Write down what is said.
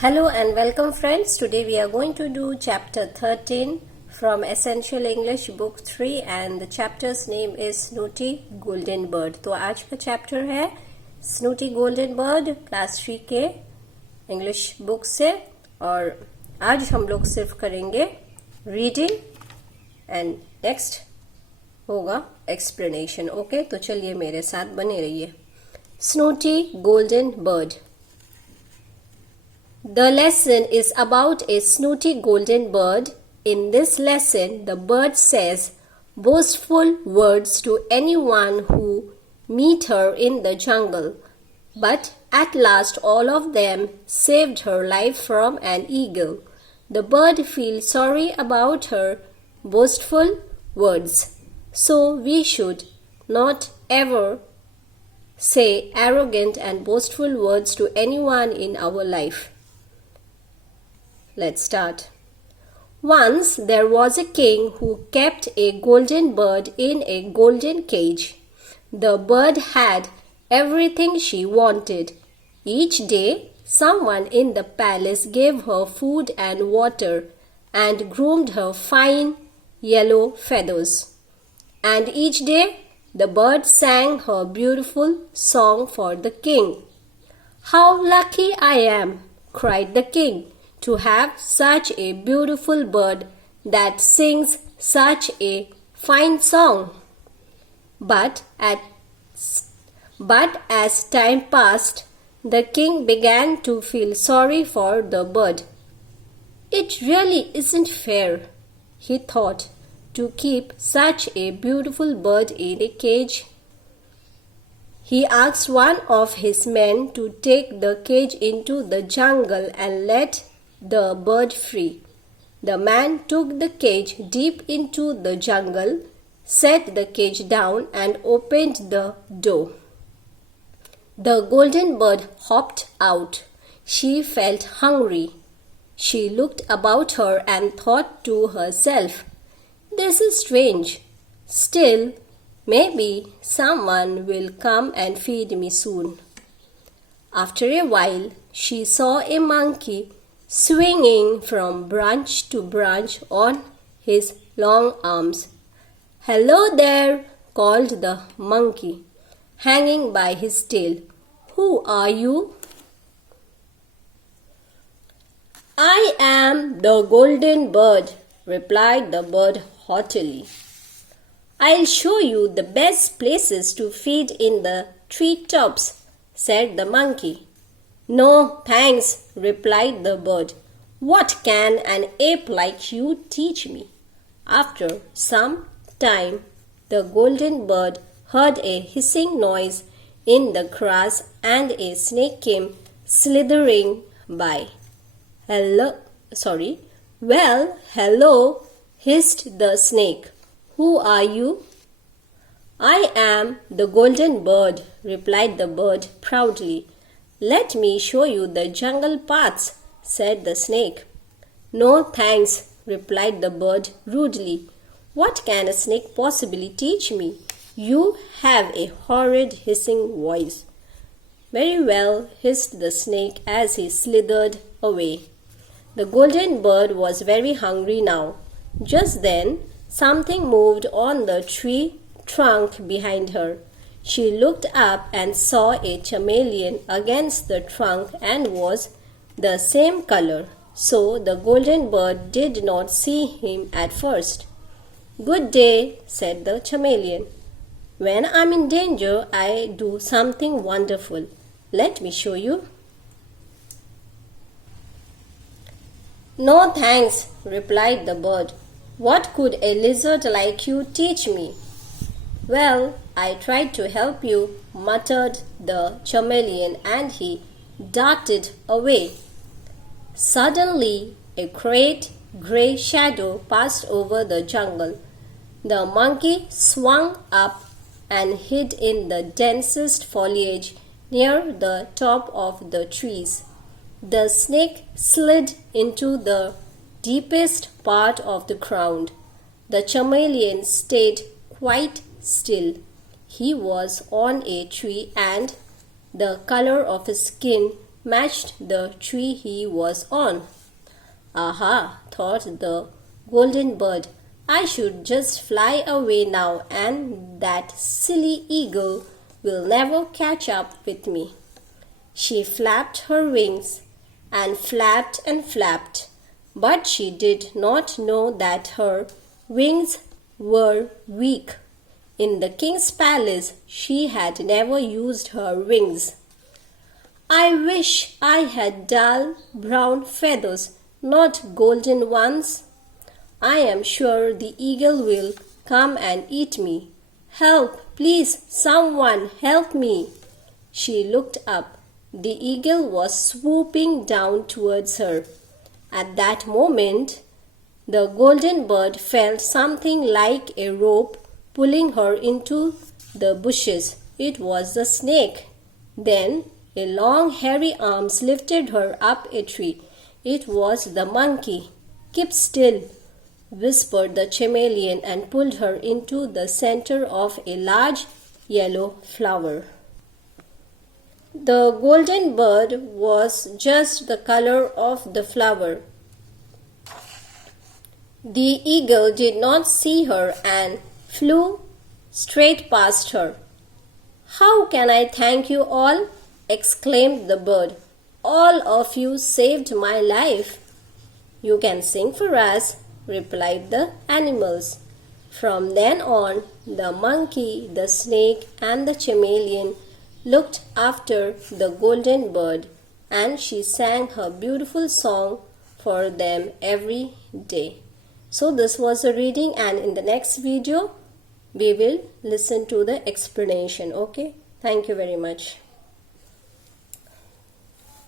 Hello and welcome friends. Today we are going to do chapter 13 from Essential English book 3 and the chapter's name is Snooty Golden Bird. तो आज का chapter है Snooty Golden Bird class 3 के English book से और आज हम लोग सिर्फ करेंगे रीडिंग एंड नेक्स्ट होगा एक्सप्लेनेशन. ओके, तो चलिए मेरे साथ बने रहिए. Snooty Golden Bird. The lesson is about a snooty golden bird. In this lesson, the bird says boastful words to anyone who meet her in the jungle. But at last all of them saved her life from an eagle. The bird feels sorry about her boastful words. So we should not ever say arrogant and boastful words to anyone in our life. Let's start. Once there was a king who kept a golden bird in a golden cage. The bird had everything she wanted. Each day, someone in the palace gave her food and water and groomed her fine yellow feathers. And each day, the bird sang her beautiful song for the king. "How lucky I am," cried the king, "to have such a beautiful bird that sings such a fine song." But as time passed, the king began to feel sorry for the bird. "It really isn't fair," he thought, "to keep such a beautiful bird in a cage." He asked one of his men to take the cage into the jungle and let the bird free. The man took the cage deep into the jungle, set the cage down and opened the door. The golden bird hopped out. She felt hungry. She looked about her and thought to herself, "This is strange. Still, maybe someone will come and feed me soon." After a while, she saw a monkey swinging from branch to branch on his long arms. "Hello there," called the monkey, hanging by his tail. "Who are you?" "I am the golden bird," replied the bird haughtily. "I'll show you the best places to feed in the treetops," said the monkey. "No, thanks," replied the bird. "What can an ape like you teach me?" After some time, the golden bird heard a hissing noise in the grass and a snake came slithering by. Hello," hissed the snake. "Who are you?" "I am the golden bird," replied the bird proudly. "Let me show you the jungle paths," said the snake. "No, thanks," replied the bird rudely. "What can a snake possibly teach me? You have a horrid hissing voice." "Very well," hissed the snake as he slithered away. The golden bird was very hungry now. Just then, something moved on the tree trunk behind her. She looked up and saw a chameleon against the trunk and was the same color, so the golden bird did not see him at first. "Good day," said the chameleon. "When I'm in danger, I do something wonderful. Let me show you." "No, thanks," replied the bird. "What could a lizard like you teach me?" "Well, I tried to help you," muttered the chameleon, and he darted away. Suddenly, a great grey shadow passed over the jungle. The monkey swung up and hid in the densest foliage near the top of the trees. The snake slid into the deepest part of the ground. The chameleon stayed quite still. He was on a tree and the color of his skin matched the tree he was on. Aha, thought the golden bird. I should just fly away now, and that silly eagle will never catch up with me. She flapped her wings and flapped, but she did not know that her wings were weak. In the king's palace, she had never used her wings. I wish I had dull brown feathers, not golden ones. I am sure the eagle will come and eat me. Help, please, someone help me. She looked up. The eagle was swooping down towards her. At that moment, the golden bird felt something like a rope pulling her into the bushes. It was the snake. Then a long hairy arms lifted her up a tree. It was the monkey. Keep still, whispered the chameleon, and pulled her into the center of a large yellow flower. The golden bird was just the color of the flower. The eagle did not see her and flew straight past her. How can I thank you all? Exclaimed the bird. All of you saved my life. You can sing for us, replied the animals. From then on, the monkey, the snake, and the chameleon looked after the golden bird, and she sang her beautiful song for them every day. So this was a reading, and in the next video we will listen to the explanation. Okay, thank you very much.